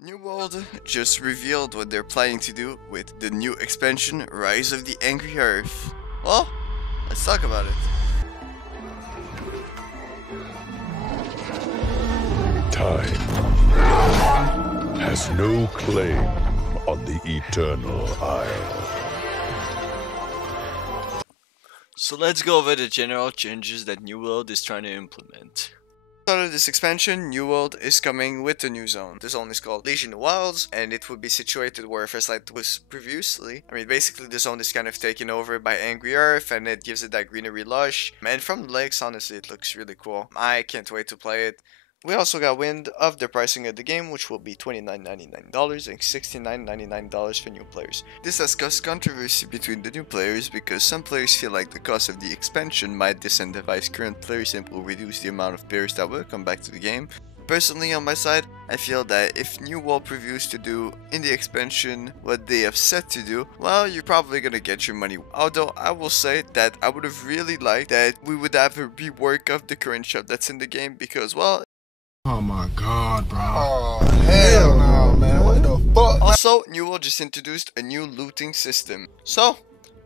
New World just revealed what they're planning to do with the new expansion, Rise of the Angry Earth. Well, let's talk about it. Time has no claim on the Eternal Isle. So let's go over the general changes that New World is trying to implement. Out of this expansion, New World is coming with a new zone. The zone is called Legion of Wilds, and it would be situated where First Light was previously. I mean, basically the zone is kind of taken over by Angry Earth, and it gives it that greenery lush. And from the lakes, honestly, it looks really cool. I can't wait to play it. We also got wind of the pricing of the game, which will be $29.99 and $69.99 for new players. This has caused controversy between the new players because some players feel like the cost of the expansion might disincentivize current players and will reduce the amount of players that will come back to the game. Personally, on my side, I feel that if New World previews to do in the expansion what they have set to do, well, you're probably gonna get your money. Although I will say that I would have really liked that we would have a rework of the current shop that's in the game because, well, oh my god, bro. Oh, hell no, man. What the fuck? Also, New World just introduced a new looting system. So,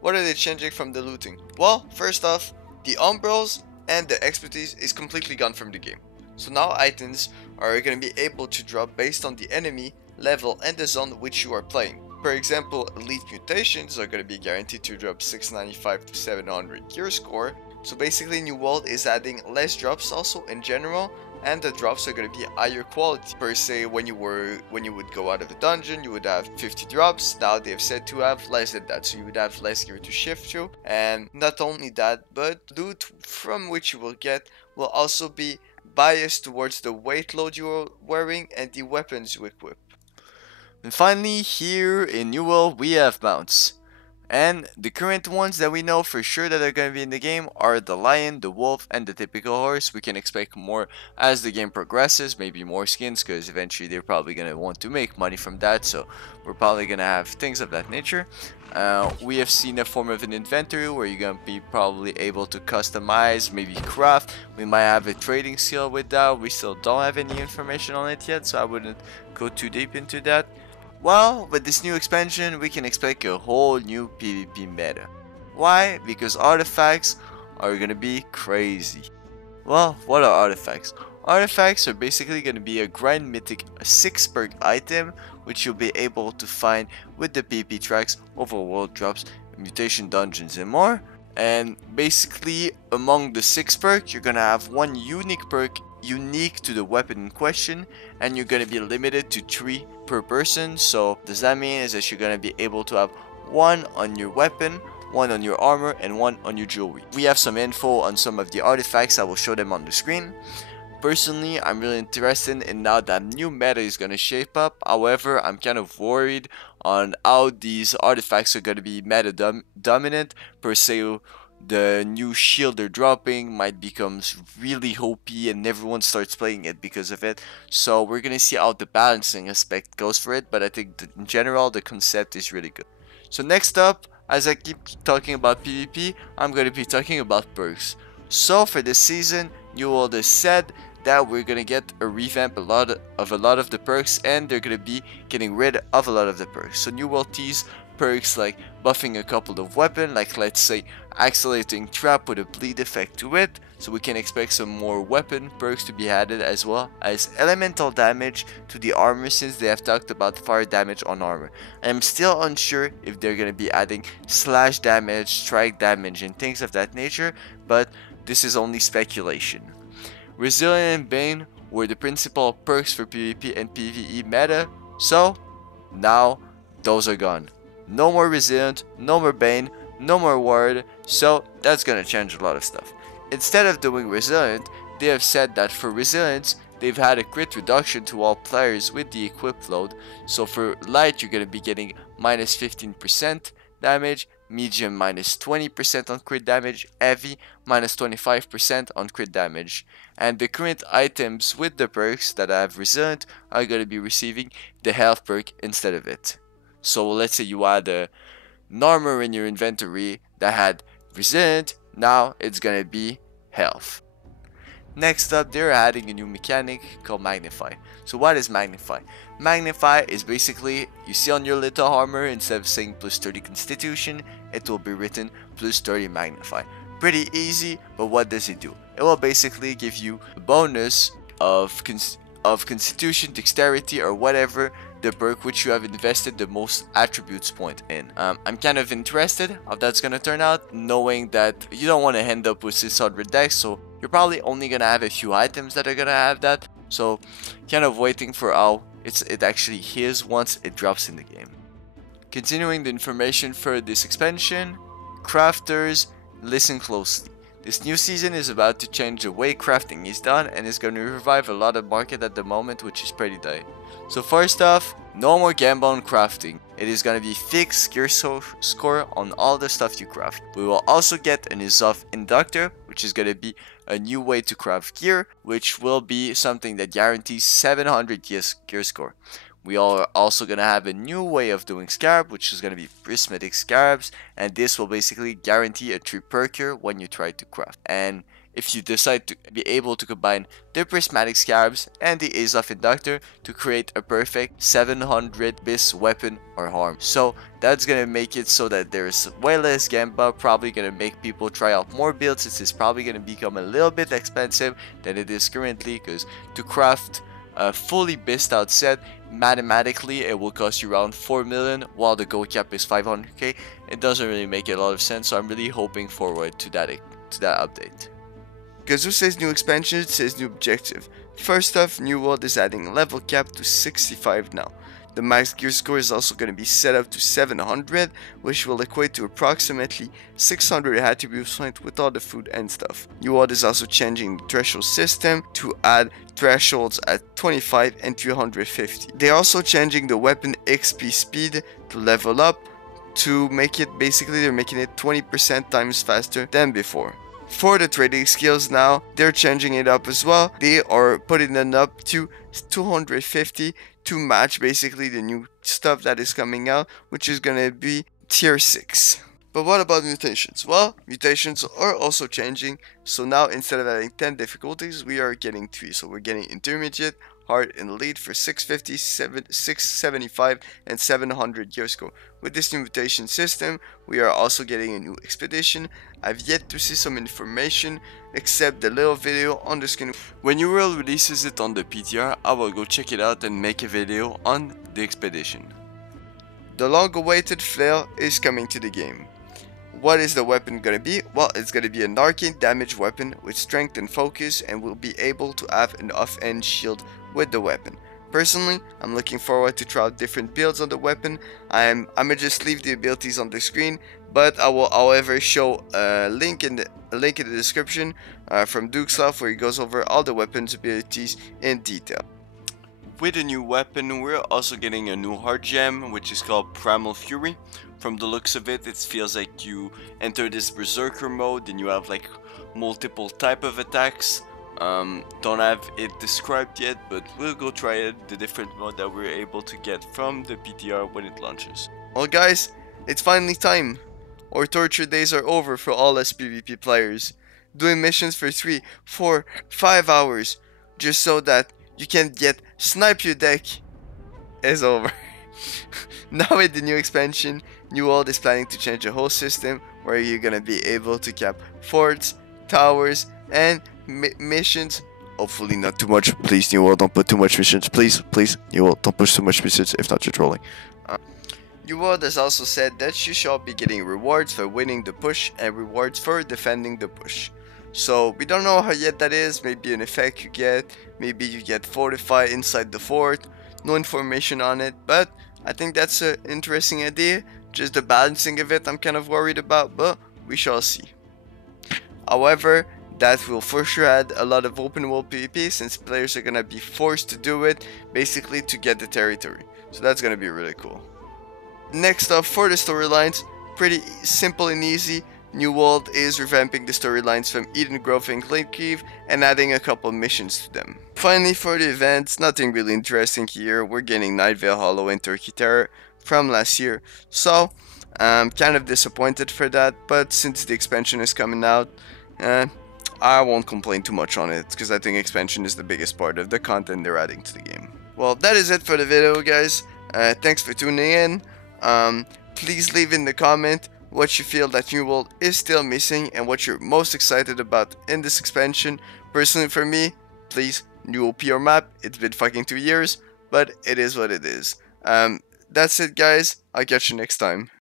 what are they changing from the looting? Well, first off, the umbrals and the expertise is completely gone from the game. So now items are going to be able to drop based on the enemy, level and the zone which you are playing. For example, elite mutations are going to be guaranteed to drop 695 to 700 gear score. So basically New World is adding less drops also in general, and the drops are going to be higher quality. Per se, when you would go out of the dungeon, you would have 50 drops. Now they have said to have less than that, so you would have less gear to shift through. And not only that, but loot from which you will get will also be biased towards the weight load you are wearing and the weapons you equip. And finally, here in New World, we have mounts. And the current ones that we know for sure that are going to be in the game are the lion, the wolf, and the typical horse. We can expect more as the game progresses, maybe more skins, because eventually they're probably going to want to make money from that, so we're probably going to have things of that nature. We have seen a form of an inventory where you're going to be probably able to customize, maybe craft. We might have a trading skill with that. We still don't have any information on it yet, so I wouldn't go too deep into that. Well, with this new expansion, we can expect a whole new PvP meta. Why? Because artifacts are gonna be crazy. Well, what are artifacts? Artifacts are basically gonna be a grind mythic 6 perk item, which you'll be able to find with the PvP tracks, overworld drops, mutation dungeons and more. And basically, among the 6 perks, you're gonna have one unique perk unique to the weapon in question, and you're going to be limited to 3 per person. So does that mean is that you're going to be able to have 1 on your weapon, 1 on your armor, and 1 on your jewelry. We have some info on some of the artifacts. I will show them on the screen. Personally, I'm really interested in now that new meta is going to shape up. However, I'm kind of worried on how these artifacts are going to be meta dominant. Per se, the new shield they're dropping might become really OP and everyone starts playing it because of it. So we're gonna see how the balancing aspect goes for it, but I think that in general the concept is really good. So next up, as I keep talking about PvP, I'm gonna be talking about perks. So for this season, New World has said that we're gonna get a revamp a lot of the perks, and they're gonna be getting rid of a lot of the perks. So New World teased perks like buffing a couple of weapons, like let's say accelerating trap with a bleed effect to it, so we can expect some more weapon perks to be added, as well as elemental damage to the armor, since they have talked about fire damage on armor. I'm still unsure if they're going to be adding slash damage, strike damage and things of that nature, but this is only speculation. Resilient and Bane were the principal perks for PvP and PvE meta, so now those are gone. No more Resilient, no more Bane, no more Ward, so that's gonna change a lot of stuff. Instead of doing Resilient, they have said that for Resilience, they've had a crit reduction to all players with the equip load. So for Light, you're gonna be getting minus 15% damage, Medium minus 20% on crit damage, Heavy minus 25% on crit damage. And the current items with the perks that have Resilient are gonna be receiving the health perk instead of it. So let's say you had an armor in your inventory that had Resilient, now it's gonna be health. Next up, they're adding a new mechanic called Magnify. So what is Magnify? Magnify is basically, you see on your little armor, instead of saying plus 30 constitution, it will be written plus 30 Magnify. Pretty easy, but what does it do? It will basically give you a bonus of constitution, dexterity, or whatever the perk which you have invested the most attributes point in. I'm kind of interested how that's gonna turn out, knowing that you don't want to end up with 600 decks, so you're probably only gonna have a few items that are gonna have that. So kind of waiting for how it actually is once it drops in the game. Continuing the information for this expansion, crafters, listen closely. This new season is about to change the way crafting is done and is going to revive a lot of market at the moment, which is pretty tight. So first off, no more gamble on crafting. It is going to be fixed gear score on all the stuff you craft. We will also get an Isof inductor, which is going to be a new way to craft gear, which will be something that guarantees 700 gear score. We are also going to have a new way of doing scarab, which is going to be prismatic scarabs, and this will basically guarantee a 3 perker when you try to craft. And if you decide to be able to combine the prismatic scarabs and the Azoth inductor to create a perfect 700 bis weapon or arm. So that's gonna make it so that there's way less gamba, probably gonna make people try out more builds. It's probably gonna become a little bit expensive than it is currently, because to craft a fully bist out set, mathematically it will cost you around 4 million, while the gold cap is 500k. It doesn't really make a lot of sense, so I'm really hoping forward to that update. Gazoo says new expansion, says new objective. First off, New World is adding level cap to 65 now. The max gear score is also going to be set up to 700, which will equate to approximately 600 attribute points with all the food and stuff. New World is also changing the threshold system to add thresholds at 25 and 350. They're also changing the weapon XP speed to level up to make it, basically they're making it 20% times faster than before. For the trading skills now, they're changing it up as well. They are putting it up to 250 to match basically the new stuff that is coming out, which is going to be tier 6. But what about mutations? Well, mutations are also changing. So now instead of having 10 difficulties, we are getting 3. So we're getting intermediate, hard, and elite for 650, 675, and 700 gear score. With this new mutation system, we are also getting a new expedition. I've yet to see some information except the little video on the screen. When newworld releases it on the PTR, I will go check it out and make a video on the expedition. The long-awaited Flail is coming to the game. What is the weapon gonna be? Well, it's gonna be an arcane damage weapon with strength and focus, and will be able to have an off-end shield with the weapon. Personally, I'm looking forward to try out different builds on the weapon. I'm gonna just leave the abilities on the screen, but I will however show a link in the description from Duke's Love, where he goes over all the weapons abilities in detail. With a new weapon, we're also getting a new hard gem, which is called Primal Fury. From the looks of it, it feels like you enter this berserker mode and you have like multiple type of attacks. Don't have it described yet, but we'll go try it, the different mode that we're able to get from the PTR when it launches. Well guys, it's finally time. Our torture days are over for all us PvP players. Doing missions for 3, 4, 5 hours just so that you can get snipe your deck is over. Now with the new expansion, New World is planning to change the whole system, where you're gonna be able to cap forts, towers, and missions. Hopefully not too much. Please, New World, don't put too much missions. Please, New World, don't push too much missions. If not, you're trolling. New World has also said that you shall be getting rewards for winning the push and rewards for defending the push. So we don't know how yet that is. Maybe an effect you get. Maybe you get fortified inside the fort. No information on it, but I think that's an interesting idea. Just the balancing of it I'm kind of worried about, but we shall see. However, that will for sure add a lot of open world PvP, since players are gonna be forced to do it basically to get the territory. So that's gonna be really cool. Next up, for the storylines, pretty simple and easy. New World is revamping the storylines from Eden Grove and Glencleave and adding a couple missions to them. Finally, for the events, nothing really interesting here. We're getting Night Vale Hollow and Turkey Terror from last year, so I'm kind of disappointed for that, but since the expansion is coming out, I won't complain too much on it, because I think expansion is the biggest part of the content they're adding to the game. Well, that is it for the video, guys. Thanks for tuning in. Please leave in the comment what you feel that New World is still missing and what you're most excited about in this expansion. Personally for me, please, new OP or map. It's been fucking 2 years, but it is what it is. That's it, guys. I'll catch you next time.